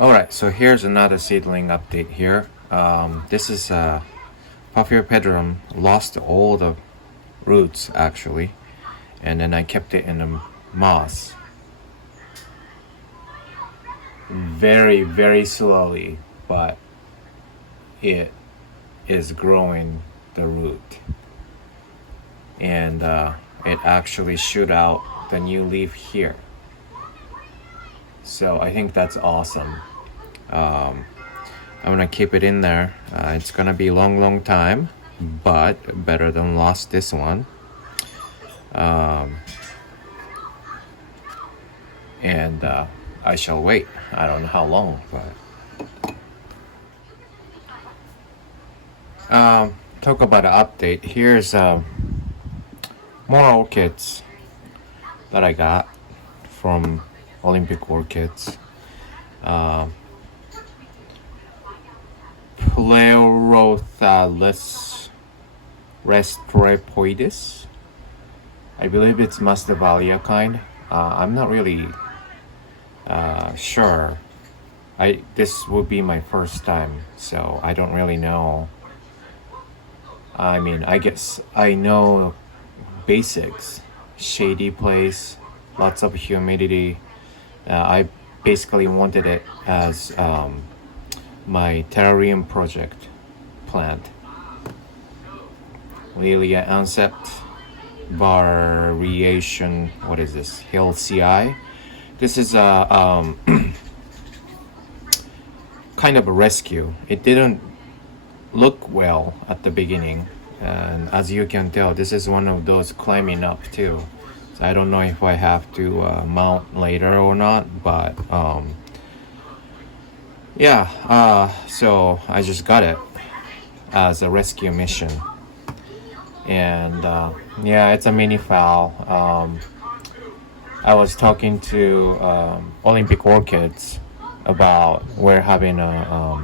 Alright, so here's another seedling update here. This is Paphiopedrum lost all the roots actually, and then I kept it in a moss. Very, very slowly, but it is growing the root. And it actually shoot out the new leaf here. So I think that's awesome. I'm gonna keep it in there. It's gonna be a long time, but better than lost this one. And I shall wait. I don't know how long, but talk about an update. Here's more orchids that I got from Olympic Orchids. Pleurothallis restrepoides. I believe it's Masdevallia kind. I'm not really sure. This would be my first time, so I don't really know. I mean, I guess I know basics. Shady place, lots of humidity. I basically wanted it as my terrarium project plant. Lilia ancept, variation, what is this? Hill CI. This is a kind of a rescue. It didn't look well at the beginning, and as you can tell, this is one of those climbing up too. So I don't know if I have to mount later or not, but yeah, so I just got it as a rescue mission. And yeah, it's a mini foul. I was talking to Olympic Orchids about we're having a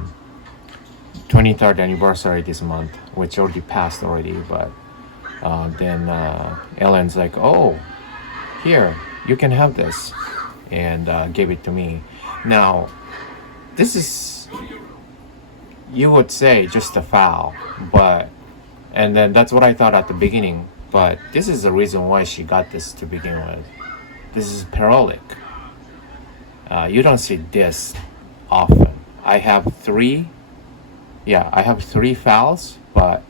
23rd anniversary this month, which already passed already, but then Ellen's like, oh, here, you can have this, and gave it to me. Now, this is, you would say, just a foul, but, and then that's what I thought at the beginning, but this is the reason why she got this to begin with. This is Parolic. You don't see this often. I have three fowls, but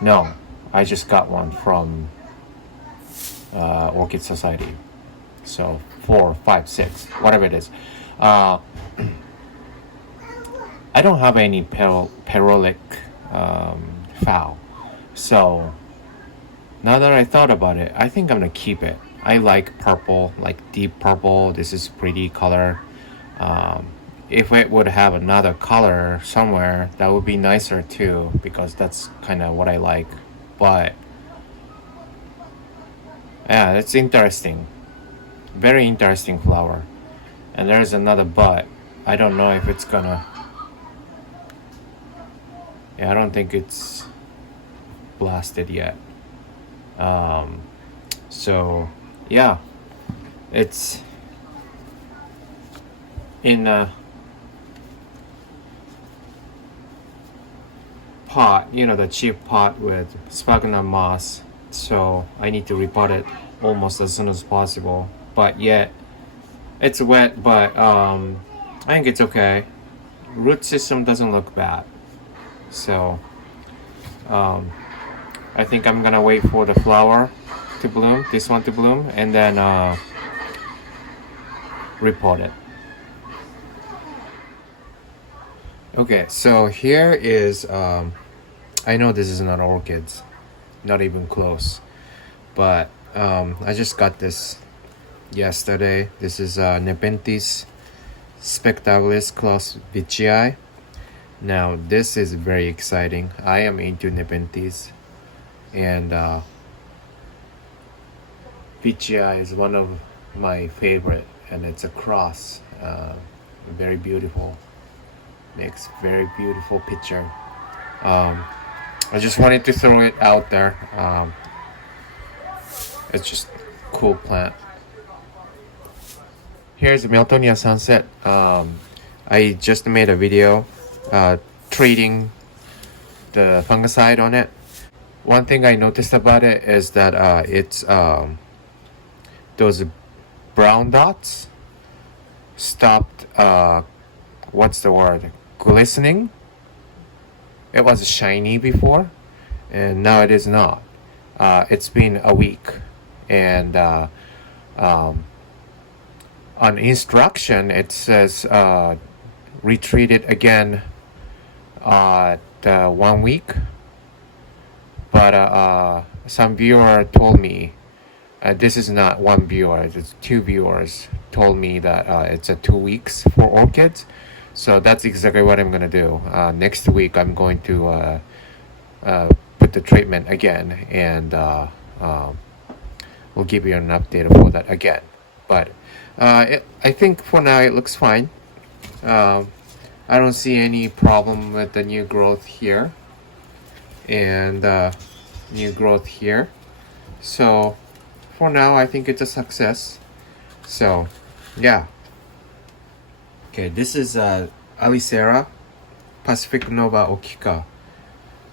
no, I just got one from Orchid Society. So 4, 5, 6, whatever it is. I don't have any Parolic fowl. So now that I thought about it, I think I'm gonna keep it. I like purple, like deep purple. This is pretty color. If it would have another color somewhere, that would be nicer too, because that's kind of what I like. But yeah, it's interesting. Very interesting flower. And there's another bud. I don't know if it's gonna, yeah, I don't think it's blasted yet. So yeah, it's in a pot, you know, the cheap pot with sphagnum moss. So I need to repot it almost as soon as possible. But yet it's wet, but I think it's okay. Root system doesn't look bad. So I think I'm gonna wait for the flower to bloom, this one to bloom, and then repot it. Okay, so here is I know this is not orchids, not even close, but I just got this yesterday. This is Nepenthes spectaculis Claus Vicii. Now this is very exciting. I am into Nepenthes, and Vicii is one of my favorite, and it's a cross. Very beautiful. Makes very beautiful picture. I just wanted to throw it out there. It's just cool plant. Here's Miltonia sunset. I just made a video treating the fungicide on it. One thing I noticed about it is that it's those brown dots stopped what's the word, glistening. It was shiny before, and now it is not. It's been a week, and on instruction it says retreat it again at 1 week. But some viewer told me, this is not one viewer, it's two viewers told me that it's a 2 weeks for orchids. So that's exactly what I'm gonna do. Next week I'm going to put the treatment again, and we'll give you an update for that again. But I think for now it looks fine. I don't see any problem with the new growth here and new growth here. So for now I think it's a success. So yeah. Okay, this is Alicera Pacific Nova Okika.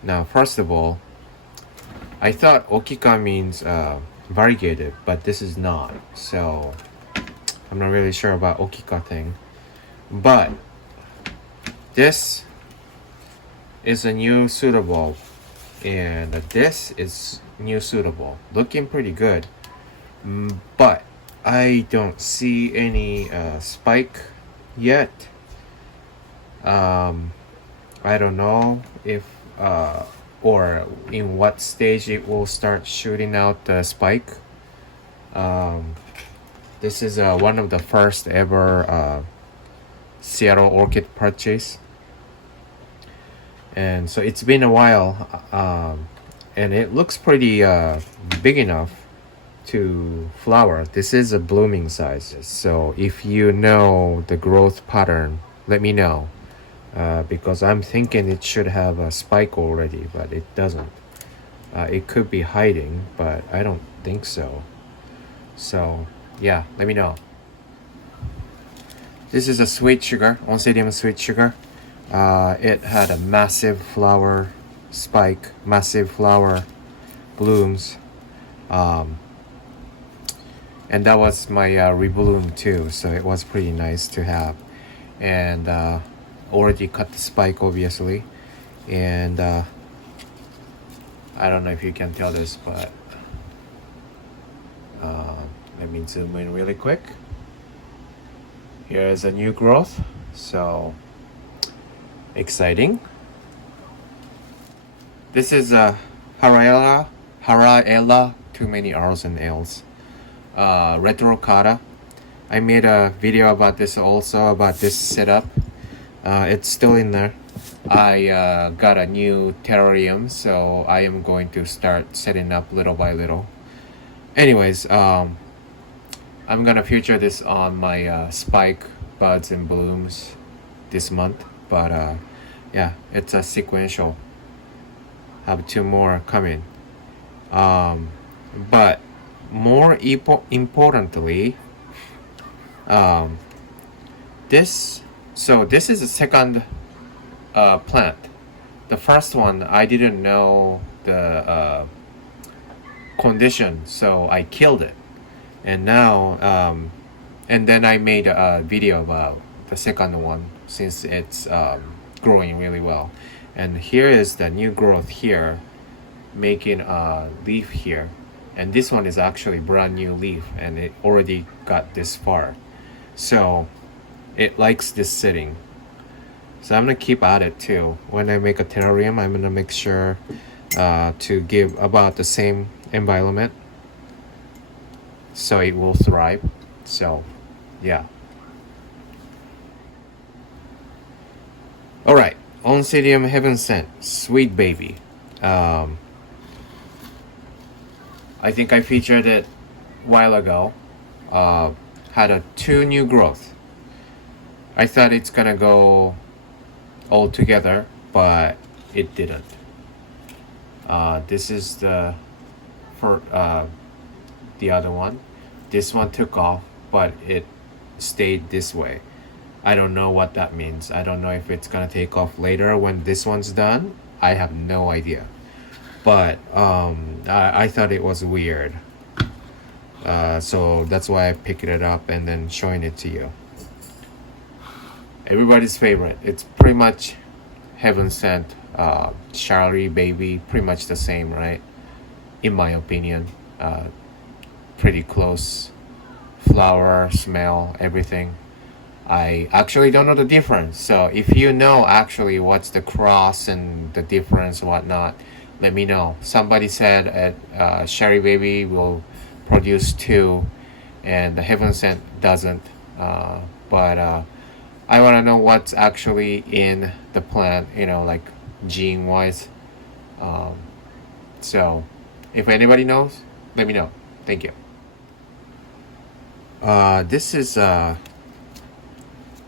Now first of all, I thought Okika means variegated, but this is not. So I'm not really sure about Okika thing. But this is a new suitable, and this is new suitable, looking pretty good. But I don't see any spike yet. I don't know if or in what stage it will start shooting out the spike. This is one of the first ever Seattle orchid purchase, and so it's been a while, and it looks pretty big enough to flower. This is a blooming size, so if you know the growth pattern, let me know, because I'm thinking it should have a spike already, but it doesn't. It could be hiding, but I don't think so. So yeah, let me know. This is a sweet sugar, Oncidium sweet sugar. It had a massive flower spike, massive flower blooms, and that was my rebloom too, so it was pretty nice to have. And already cut the spike obviously, and I don't know if you can tell this, but let me zoom in really quick. Here's a new growth, so exciting. This is a Haraella, too many R's and L's, retrocalla. I made a video about this also, about this setup. It's still in there. I got a new terrarium, so I am going to start setting up little by little. Anyways, I'm gonna feature this on my spike buds and blooms this month, but yeah, it's a sequential. Have 2 more coming. But more importantly, this is a second plant. The first one I didn't know the condition, so I killed it, and now and then I made a video about the second one since it's growing really well. And here is the new growth here, making a leaf here, and this one is actually brand new leaf, and it already got this far, so it likes this setting. So I'm gonna keep at it too. When I make a terrarium, I'm gonna make sure to give about the same environment so it will thrive. So yeah. All right, Oncidium Heaven Sent, sweet baby. I think I featured it a while ago. Had a 2 new growth. I thought it's gonna go all together, but it didn't. This is the other one. This one took off, but it stayed this way. I don't know what that means. I don't know if it's gonna take off later when this one's done. I have no idea. But I thought it was weird. So that's why I picked it up and then showing it to you. Everybody's favorite. It's pretty much heaven sent. Charlie baby, pretty much the same, right? In my opinion, pretty close. Flower, smell, everything. I actually don't know the difference. So if you know actually what's the cross and the difference and whatnot, let me know. Somebody said Sherry Baby will produce two and the Heaven Sent doesn't. But I want to know what's actually in the plant, like gene wise. So if anybody knows, let me know. Thank you. This is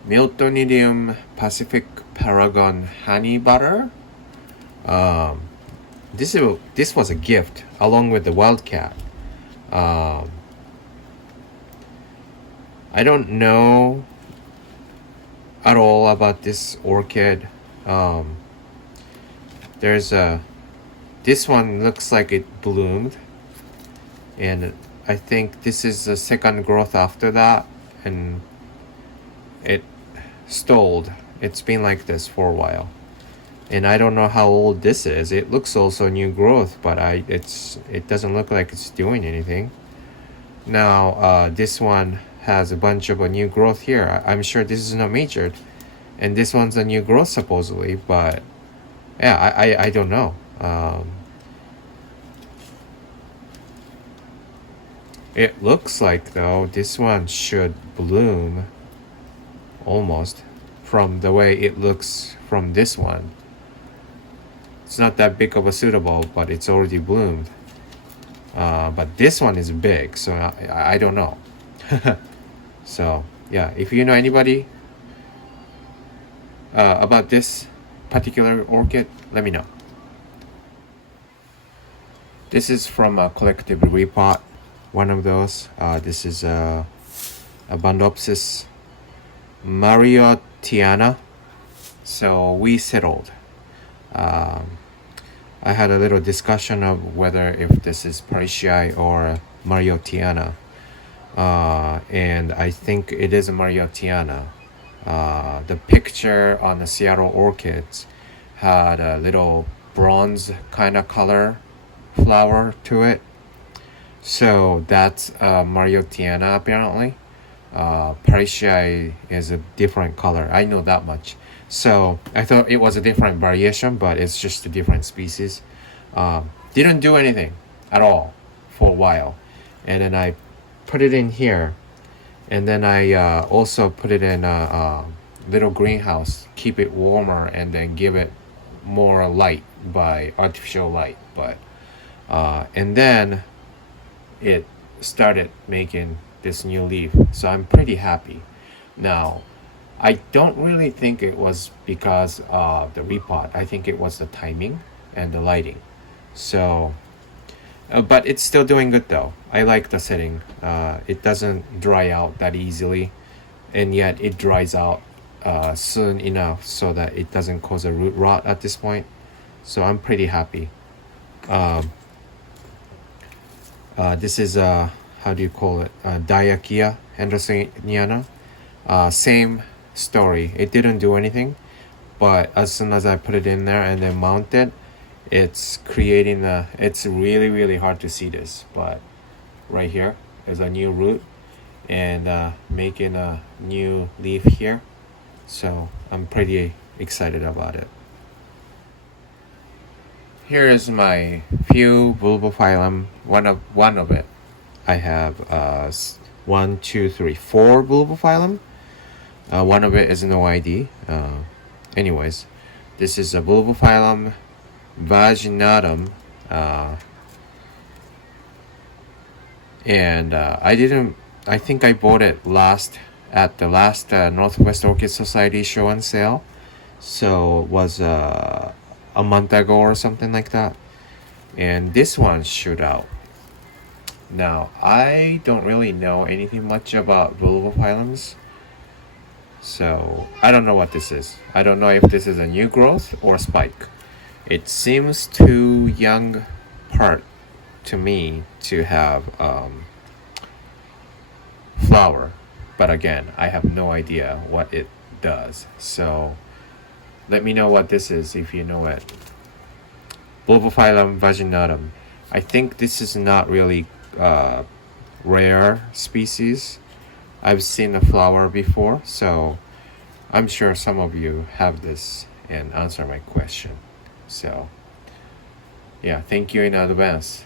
Miltonia Pacific Paragon honey butter. This was a gift along with the Wildcat. I don't know at all about this orchid. This one looks like it bloomed, and I think this is the second growth after that, and it stalled. It's been like this for a while, and I don't know how old this is. It looks also new growth, but it doesn't look like it's doing anything. Now this one has a bunch of a new growth here. I'm sure this is not matured, and this one's a new growth supposedly, but yeah, I don't know. It looks like though this one should bloom almost from the way it looks from this one. It's not that big of a suitable, but it's already bloomed. But this one is big, so I don't know. So yeah, if you know anybody about this particular orchid, let me know. This is from a collective repot, one of those. This is a Bandopsis Mariotiana. So we settled. I had a little discussion of whether if this is Parisiae or Mariotiana. And I think it is a Mariotiana. The picture on the Seattle orchids had a little bronze kind of color flower to it. So that's Mariotiana apparently. Parisiae is a different color. I know that much. So I thought it was a different variation, but it's just a different species. Didn't do anything at all for a while. And then I put it in here. And then I also put it in a little greenhouse, keep it warmer, and then give it more light by artificial light. But and then it started making this new leaf, so I'm pretty happy. Now I don't really think it was because of the repot. I think it was the timing and the lighting. So but it's still doing good though. I like the setting. It doesn't dry out that easily, and yet it dries out soon enough so that it doesn't cause a root rot at this point. So I'm pretty happy. This is how do you call it? Diakia hendersoniana. Same story. It didn't do anything, but as soon as I put it in there and then mount it, it's creating it's really hard to see this, but right here is a new root and making a new leaf here. So I'm pretty excited about it. Here is my few bulbophyllum. One of it. I have 1, 2, 3, 4 bulbophyllum. One of it is no ID. Anyways, this is a bulbophyllum vaginatum, and I think I bought it at the last Northwest Orchid Society show and sale, so it was a month ago or something like that, and this one shoot out. Now I don't really know anything much about bulbophyllums, So I don't know what this is. I don't know if this is a new growth or spike. It seems too young part to me to have flower, but again, I have no idea what it does. So let me know what this is if you know it. Bulbophyllum vaginatum. I think this is not really rare species. I've seen a flower before, so I'm sure some of you have this and answer my question. So yeah, thank you in advance.